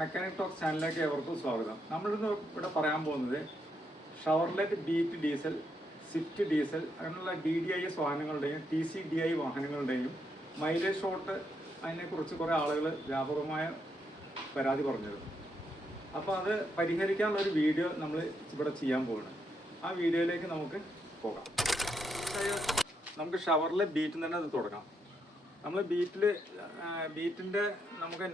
Mechanic talks ചാനലിലേക്ക് ഏവർക്കും സ്വാഗതം. നമ്മളിന്ന് ഇവിടെ പറയാൻ പോകുന്നത് Chevrolet beat diesel, Swift diesel അങ്ങനെയുള്ള DDIS വാഹനങ്ങളുടെയും TCDI വാഹനങ്ങളുടെയും മൈലേജ് ഷോട്ട് അതിനെക്കുറിച്ച് കുറേ ആളുകൾ വ്യാപകമായ പരാതി പറഞ്ഞിരുന്നു. അപ്പോൾ അത് പരിഹരിക്കാനുള്ള ഒരു വീഡിയോ നമ്മൾ ഇവിടെ ചെയ്യാൻ പോവുകയാണ്. ആ വീഡിയോയിലേക്ക് നമുക്ക് പോകാം. നമുക്ക് ഷവർലെ ബീറ്റിൽ തന്നെ അത് തുടങ്ങാം. നമ്മൾ ബീറ്റിൻ്റെ നമുക്ക്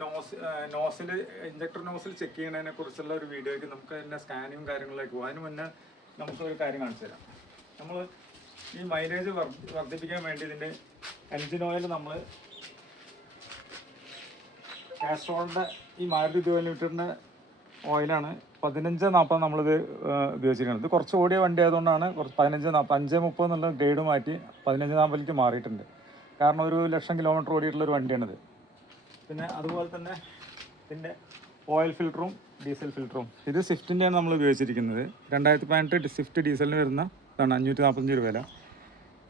നോസിൽ ഇഞ്ചക്ടർ നോസിൽ ചെക്ക് ചെയ്യുന്നതിനെ കുറിച്ചുള്ള ഒരു വീഡിയോയ്ക്ക് നമുക്ക് അതിൻ്റെ സ്കാനിങ്ങും കാര്യങ്ങളിലേക്ക് പോകും. അതിന് മുന്നേ നമുക്കൊരു കാര്യം കാണിച്ചു തരാം. നമ്മൾ ഈ മൈലേജ് വർദ്ധിപ്പിക്കാൻ വേണ്ടി ഇതിൻ്റെ എൻജിൻ ഓയിൽ നമ്മൾ കാസ്ട്രോളിൻ്റെ ഈ മാരുതി 2 ലിറ്ററിൻ്റെ ഓയിലാണ് 1540 നമ്മളിത് ഉപയോഗിച്ചിരിക്കുന്നത്. ഇത് കുറച്ച് ഓടിയ വണ്ടി ആയതുകൊണ്ടാണ് കുറച്ച് 530 എന്നുള്ള ഗ്രേഡ് മാറ്റി 1540ലേക്ക് മാറിയിട്ടുണ്ട്. കാരണം 1,00,000 കിലോമീറ്റർ ഓടിയിട്ടുള്ളൊരു വണ്ടിയാണിത്. പിന്നെ അതുപോലെ തന്നെ ഇതിൻ്റെ ഓയിൽ ഫിൽറ്ററും ഡീസൽ ഫിൽറ്ററും ഇത് സ്വിഫ്റ്റിൻ്റെയാണ് നമ്മൾ ഉപയോഗിച്ചിരിക്കുന്നത്. 2018 സ്വിഫ്റ്റ് ഡീസലിന് വരുന്ന ഇതാണ് 545 വില.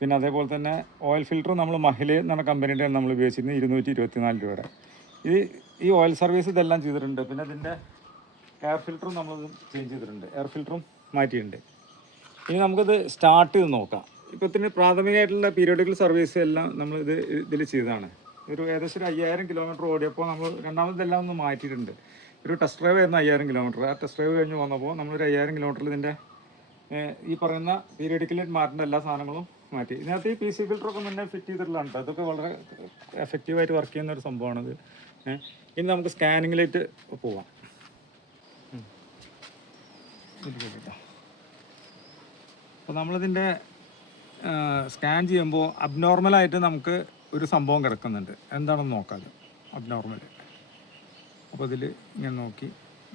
പിന്നെ അതേപോലെ തന്നെ ഓയിൽ ഫിൽറ്ററും നമ്മൾ മഹിലെ എന്ന് പറഞ്ഞ കമ്പനിയുടെയാണ് നമ്മൾ ഉപയോഗിച്ചിരുന്നത് 224 രൂപയുടെ. ഈ ഓയിൽ സർവീസ് ഇതെല്ലാം ചെയ്തിട്ടുണ്ട്. പിന്നെ ഇതിൻ്റെ എയർ ഫിൽറ്ററും നമ്മളത് ചേഞ്ച് ചെയ്തിട്ടുണ്ട്, എയർ ഫിൽറ്ററും മാറ്റിയിട്ടുണ്ട്. ഇനി നമുക്കത് സ്റ്റാർട്ട് ചെയ്ത് നോക്കാം. ഇപ്പോൾ ഇതിന് പ്രാഥമികമായിട്ടുള്ള പീരിയോഡിക്കൽ സർവീസ് എല്ലാം നമ്മൾ ഇതിൽ ചെയ്തതാണ്. ഏകദേശം 5000 കിലോമീറ്റർ ഓടിയപ്പോൾ നമ്മൾ രണ്ടാമതെല്ലാം ഒന്ന് മാറ്റിയിട്ടുണ്ട്. ഒരു ടെസ്റ്റ് ഡ്രൈവ് ആയിരുന്നു 5000 കിലോമീറ്റർ. ആ ടെസ്റ്റ് ഡ്രൈവ് കഴിഞ്ഞ് വന്നപ്പോൾ നമ്മളൊരു 5000 കിലോമീറ്ററിൽ ഇതിൻ്റെ ഈ പറയുന്ന പീരിയോഡിക്കലി മാറ്റേണ്ട എല്ലാ സാധനങ്ങളും മാറ്റി. ഇതിനകത്ത് ഈ PC ഫിൽറ്ററൊക്കെ മുന്നേ ഫിറ്റ് ചെയ്തിട്ടുള്ളതാണ് കേട്ടോ. അതൊക്കെ വളരെ എഫക്റ്റീവായിട്ട് വർക്ക് ചെയ്യുന്ന ഒരു സംഭവമാണിത്. ഇനി നമുക്ക് സ്കാനിങ്ങിലേക്ക് പോവാം. അപ്പോൾ നമ്മളിതിൻ്റെ സ്കാൻ ചെയ്യുമ്പോൾ അബ്നോർമലായിട്ട് നമുക്ക് ഒരു സംഭവം കിടക്കുന്നുണ്ട്. എന്താണെന്ന് നോക്കാം അബ്നോർമൽ. അപ്പോൾ ഇതിൽ ഇങ്ങനെ നോക്കി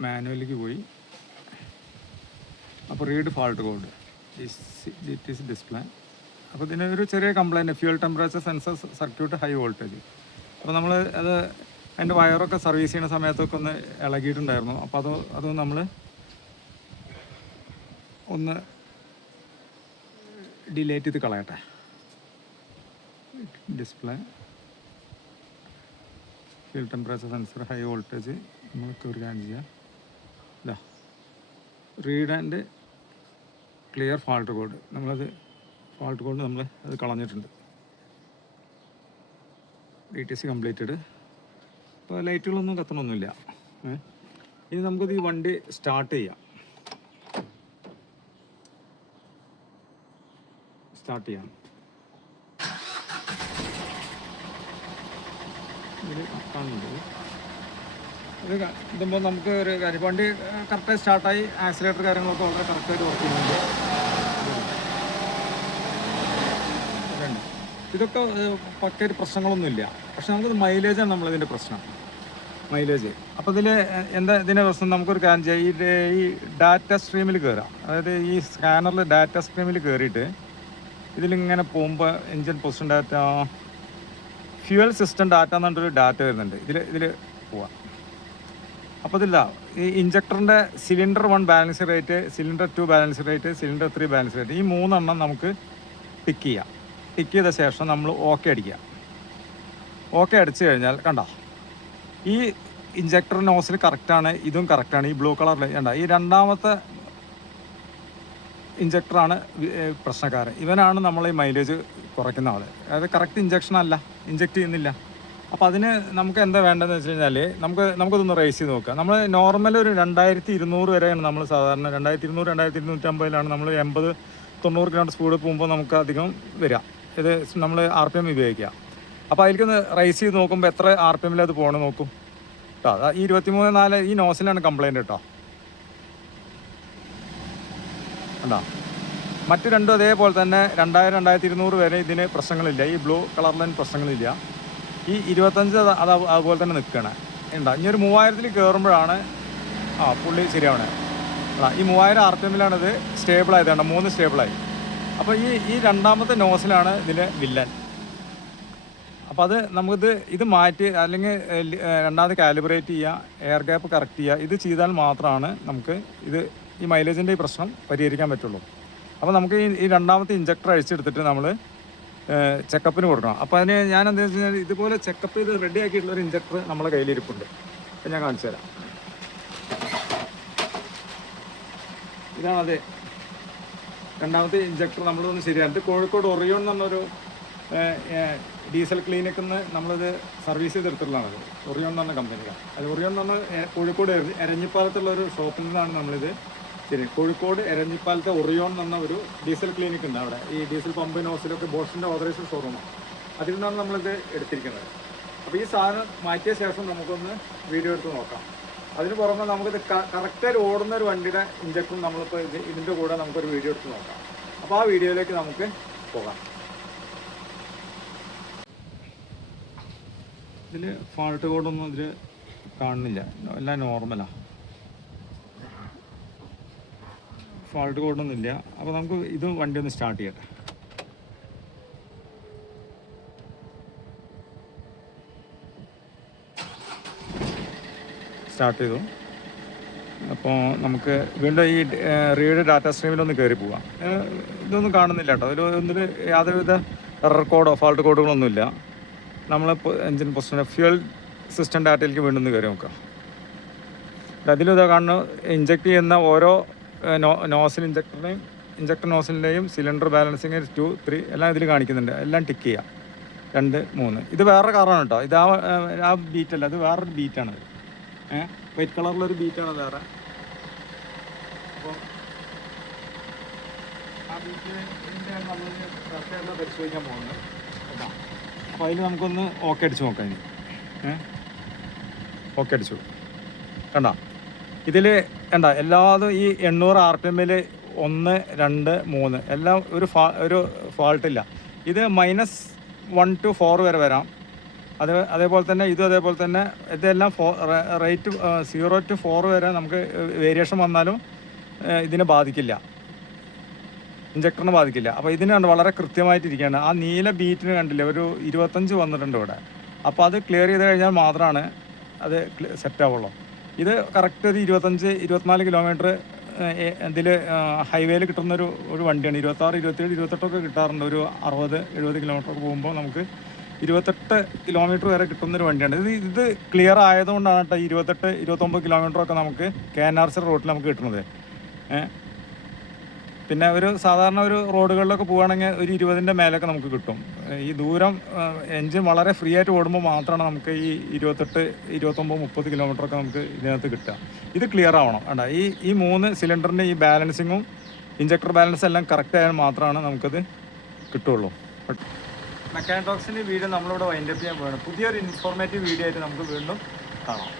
മാനുവലിലേക്ക് പോയി. അപ്പോൾ read fault code it is display. അപ്പോൾ ഇതിനൊരു ചെറിയ complaint, fuel temperature sensor circuit high voltage. അപ്പോൾ നമ്മൾ അതിൻ്റെ വയറൊക്കെ സർവീസ് ചെയ്യുന്ന സമയത്തൊക്കെ ഒന്ന് ഇളകിയിട്ടുണ്ടായിരുന്നു. അപ്പോൾ അത് നമ്മൾ ഒന്ന് ഡിലേറ്റ് ചെയ്ത് കളയട്ടെ. Display, fuel temperature sensor, high voltage നമുക്ക് ഒരു കാര്യം ചെയ്യാം. ഇതാ read and clear fault code. Fault code നമ്മൾ അത് കളഞ്ഞിട്ടുണ്ട്. DTC completed. ഇപ്പോൾ ലൈറ്റുകളൊന്നും കത്തണമൊന്നുമില്ല. ഇനി നമുക്കത് ഈ വണ്ടി സ്റ്റാർട്ട് ചെയ്യാം. ഇതിൽ കാണുന്നുണ്ട്. ഇത് ഇതുമ്പോൾ നമുക്ക് ഒരു കാര്യം, വണ്ടി കറക്റ്റായി സ്റ്റാർട്ടായി, ആക്സിലേറ്റർ കാര്യങ്ങളൊക്കെ വളരെ കറക്റ്റായിട്ട് വർക്ക് ചെയ്യുന്നുണ്ട്. ഇതൊക്കെ പക്കയായിട്ട് പ്രശ്നങ്ങളൊന്നുമില്ല. പക്ഷെ നമുക്കത് മൈലേജാണ് നമ്മളിതിൻ്റെ പ്രശ്നം, മൈലേജ്. അപ്പോൾ ഇതിൻ്റെ പ്രശ്നം നമുക്കൊരു കാര്യം ചെയ്യാം. ഈ ഡാറ്റ സ്ട്രീമിൽ കയറാം. അതായത് ഈ സ്കാനറിൽ ഡാറ്റ സ്ട്രീമിൽ കയറിയിട്ട് ഇതിലിങ്ങനെ പോകുമ്പോൾ engine position data, fuel system data എന്ന് പറഞ്ഞിട്ടൊരു ഡാറ്റ വരുന്നുണ്ട്. ഇതിൽ പോവാം. അപ്പോൾ ഈ ഇഞ്ചക്ടറിൻ്റെ cylinder 1 balance rate, cylinder 2 balance rate, cylinder 3 balance rate, ഈ 3 എണ്ണം നമുക്ക് ടിക്ക് ചെയ്യാം. ടിക്ക് ചെയ്ത ശേഷം നമ്മൾ ഓക്കെ അടിക്കുക. ഓക്കെ അടിച്ചു കഴിഞ്ഞാൽ കണ്ടോ, ഈ ഇഞ്ചക്ടർ നോസിൽ കറക്റ്റാണ്, ഇതും കറക്റ്റാണ്. ഈ ബ്ലൂ കളറിൽ കണ്ട, ഈ രണ്ടാമത്തെ ഇഞ്ചക്ടറാണ് പ്രശ്നക്കാരൻ. ഇവനാണ് നമ്മൾ ഈ മൈലേജ് കുറയ്ക്കുന്ന ആൾ. അതായത് കറക്റ്റ് ഇഞ്ചക്ഷൻ അല്ല, ഇഞ്ചക്ട് ചെയ്യുന്നില്ല. അപ്പോൾ അതിന് നമുക്ക് എന്താ വേണ്ടതെന്ന് വെച്ച് കഴിഞ്ഞാൽ നമുക്കതൊന്ന് റേസ് ചെയ്ത് നോക്കാം. നമ്മൾ നോർമൽ ഒരു 2200 വരെയാണ് നമ്മൾ സാധാരണ 2200 2250 നമ്മൾ 80-90 കിലോമീറ്റർ സ്പീഡ് പോകുമ്പോൾ നമുക്ക് അധികം വരാം. ഇത് നമ്മൾ RPM ഉപയോഗിക്കുക. അപ്പോൾ അതിലേക്കൊന്ന് റേസ് ചെയ്ത് നോക്കുമ്പോൾ എത്ര RPM അത് പോകണം നോക്കും കേട്ടോ. ഈ 23.4 ഈ നോസിലാണ് കംപ്ലൈൻറ്റ് കേട്ടോ. കണ്ടോ, മറ്റ് രണ്ടും അതേപോലെ തന്നെ 2000-2200 വരെ ഇതിന് പ്രശ്നങ്ങളില്ല. ഈ ബ്ലൂ കളറിലും പ്രശ്നങ്ങളില്ല. ഈ 25 അത് അതുപോലെ തന്നെ നിൽക്കുകയാണ്. ഉണ്ടോ, ഇനി ഒരു 3000 കയറുമ്പോഴാണ് പുള്ളി ശരിയാവണേ. ഈ 3000 RPM സ്റ്റേബിൾ ആയതാണ്, 3 സ്റ്റേബിളായി. അപ്പോൾ ഈ രണ്ടാമത്തെ നോസിലാണ് ഇതിൻ്റെ വില്ലൻ. അപ്പോൾ ഇത് മാറ്റി, അല്ലെങ്കിൽ രണ്ടാമത് കാലിബ്രേറ്റ് ചെയ്യുക, എയർ ഗ്യാപ്പ് കറക്റ്റ് ചെയ്യുക. ഇത് ചെയ്താൽ മാത്രമാണ് നമുക്ക് ഈ മൈലേജിൻ്റെ ഈ പ്രശ്നം പരിഹരിക്കാൻ പറ്റുള്ളൂ. അപ്പോൾ നമുക്ക് ഈ രണ്ടാമത്തെ ഇഞ്ചക്ടർ അഴിച്ചെടുത്തിട്ട് നമ്മൾ ചെക്കപ്പിന് കൊടുക്കണം. അപ്പോൾ അതിന് ഞാൻ എന്താ വെച്ച് കഴിഞ്ഞാൽ ഇതുപോലെ ചെക്കപ്പ് ചെയ്ത് റെഡി ആക്കിയിട്ടുള്ളൊരു ഇഞ്ചക്ടർ നമ്മളെ കയ്യിലിരിപ്പുണ്ട്. ഞാൻ കാണിച്ചു തരാം. ഇതാണത് രണ്ടാമത്തെ ഇഞ്ചക്ടർ നമ്മളിതൊന്ന് ശരിയാണ്. ഇത് കോഴിക്കോട് ഒറിയോൺ എന്ന് പറഞ്ഞൊരു ഡീസൽ ക്ലിനിക്കിൽ നിന്ന് നമ്മളിത് സർവീസ് ചെയ്തെടുത്തിട്ടുള്ളതാണത്. ഒറിയോൺ എന്ന് പറഞ്ഞ കമ്പനിയാണ്. അത് ഒറിയോൺ എന്ന് പറഞ്ഞാൽ കോഴിക്കോട് എരഞ്ഞിപ്പാലത്തുള്ളൊരു ഷോപ്പിൽ നിന്നാണ് നമ്മളിത് ശരി. കോഴിക്കോട് എരഞ്ഞിപ്പാലത്തെ ഒറിയോൺ എന്ന് പറഞ്ഞ ഒരു ഡീസൽ ക്ലിനിക്ക് ഉണ്ട് അവിടെ. ഈ ഡീസൽ പമ്പ് നോസിലൊക്കെ ബോഷിൻ്റെ ഓതറൈസ്ഡ് ഷോറൂമാണ്. അതിൽ നിന്നാണ് നമ്മളിത് എടുത്തിരിക്കുന്നത്. അപ്പോൾ ഈ സാധനം മാറ്റിയ ശേഷം നമുക്കൊന്ന് വീഡിയോ എടുത്ത് നോക്കാം. അതിന് പുറമെ നമുക്കിത് കറക്റ്റായിട്ട് ഓടുന്ന ഒരു വണ്ടിയുടെ ഇഞ്ചക്ടറും നമ്മളിപ്പോൾ ഇതിൻ്റെ കൂടെ നമുക്കൊരു വീഡിയോ എടുത്ത് നോക്കാം. അപ്പോൾ ആ വീഡിയോയിലേക്ക് നമുക്ക് പോകാം. ഇതിൽ ഫാൾട്ട് കോഡൊന്നും ഇതിൽ കാണുന്നില്ല, എല്ലാം നോർമലാണ്. ഫാൾട്ട് കോഡൊന്നും ഇല്ല. അപ്പോൾ നമുക്ക് ഇത് വണ്ടി ഒന്ന് സ്റ്റാർട്ട് ചെയ്യട്ടെ. സ്റ്റാർട്ട് ചെയ്തു. അപ്പോൾ നമുക്ക് വീണ്ടും ഈ റീഡ് ഡാറ്റ സ്ട്രീമിലൊന്ന് കയറി പോവാം. ഇതൊന്നും കാണുന്നില്ല കേട്ടോ. ഇതിൽ യാതൊരുവിധ എറർ കോഡോ ഫാൾട്ട് കോഡുകളൊന്നുമില്ല. നമ്മളിപ്പോൾ എഞ്ചിൻ പൊസിഷൻ ഫ്യൂൽ സിസ്റ്റം ഡാറ്റയിലേക്ക് വീണ്ടും ഒന്ന് കയറി നോക്കാം. അതിലിതാ കാണുന്നു, ഇഞ്ചക്ട് ചെയ്യുന്ന ഓരോ നോസിൽ ഇഞ്ചക്ടർ നോസിലിൻ്റെയും സിലിണ്ടർ ബാലൻസിങ് 2, 3 എല്ലാം ഇതിൽ കാണിക്കുന്നുണ്ട്. എല്ലാം ടിക്ക് ചെയ്യാം. 2, 3. ഇത് വേറെ കാറാണ് കേട്ടോ. ഇത് ആ ബീറ്റല്ല, അത് വേറൊരു ബീറ്റാണ്. വൈറ്റ് കളറിലൊരു ബീറ്റാണ് വേറെ. അപ്പോൾ ആ ബീറ്റിൻ്റെ നമ്മൾ പരിശോധിക്കാൻ പോകുന്നത് കേട്ടോ. അപ്പോൾ അതിൽ നമുക്കൊന്ന് ഓക്കെ അടിച്ച് നോക്കാം. ഇനി ഓക്കെ അടിച്ചു കണ്ടോ. ഇതിൽ കണ്ട എല്ലാതും ഈ 800 RPM 1, 2, 3 എല്ലാം ഒരു ഫാൾട്ടില്ല. ഇത് -1 to 4 വരെ വരാം. അതേപോലെ തന്നെ അതേപോലെ തന്നെ ഇതെല്ലാം റേറ്റ് 0 to 4 വരെ നമുക്ക് വേരിയേഷൻ വന്നാലും ഇതിനെ ബാധിക്കില്ല, ഇഞ്ചക്ടറിന് ബാധിക്കില്ല. അപ്പോൾ ഇതിന് വളരെ കൃത്യമായിട്ടിരിക്കുകയാണ്. ആ നീല ബീറ്റിന് കണ്ടില്ലേ, ഒരു 25 വന്നിട്ടുണ്ട് ഇവിടെ. അപ്പോൾ അത് ക്ലിയർ ചെയ്ത് കഴിഞ്ഞാൽ മാത്രമാണ് അത് സെറ്റ് ആവുള്ളൂ. ഇത് കറക്റ്റ് ഒരു 25-24 കിലോമീറ്റർ ഇതിൽ ഹൈവേയിൽ കിട്ടുന്നൊരു വണ്ടിയാണ്. 26, 27, 28 കിട്ടാറുണ്ട്. ഒരു 60-70 കിലോമീറ്റർ പോകുമ്പോൾ നമുക്ക് 28 കിലോമീറ്റർ വരെ കിട്ടുന്നൊരു വണ്ടിയാണ്. ഇത് ക്ലിയർ ആയതുകൊണ്ടാണ് കേട്ടോ 28-29 കിലോമീറ്ററൊക്കെ നമുക്ക് KNRC റോഡിൽ നമുക്ക് കിട്ടുന്നത്. പിന്നെ സാധാരണ ഒരു റോഡുകളിലൊക്കെ പോവുകയാണെങ്കിൽ ഒരു 20ൻ്റെ മേലൊക്കെ നമുക്ക് കിട്ടും. ഈ ദൂരം എൻജിൻ വളരെ ഫ്രീ ആയിട്ട് ഓടുമ്പോൾ മാത്രമാണ് നമുക്ക് ഈ 28, 29, 30 കിലോമീറ്ററൊക്കെ നമുക്ക് ഇതിനകത്ത് കിട്ടുക. ഇത് ക്ലിയർ ആവണം വേണ്ട. ഈ 3 സിലിണ്ടറിൻ്റെ ഈ ബാലൻസിങ്ങും ഇഞ്ചക്ടർ ബാലൻസും എല്ലാം കറക്റ്റ് ആയാൽ മാത്രമാണ് നമുക്കത് കിട്ടുള്ളൂ. മെക്കാനിക് ടോക്സിൻ്റെ വീഡിയോ നമ്മളിവിടെ വൈൻഡപ്പ് ചെയ്യാൻ പോവുകയാണ്. പുതിയൊരു ഇൻഫോർമേറ്റീവ് വീഡിയോ ആയിട്ട് നമുക്ക് വീണ്ടും കാണാം.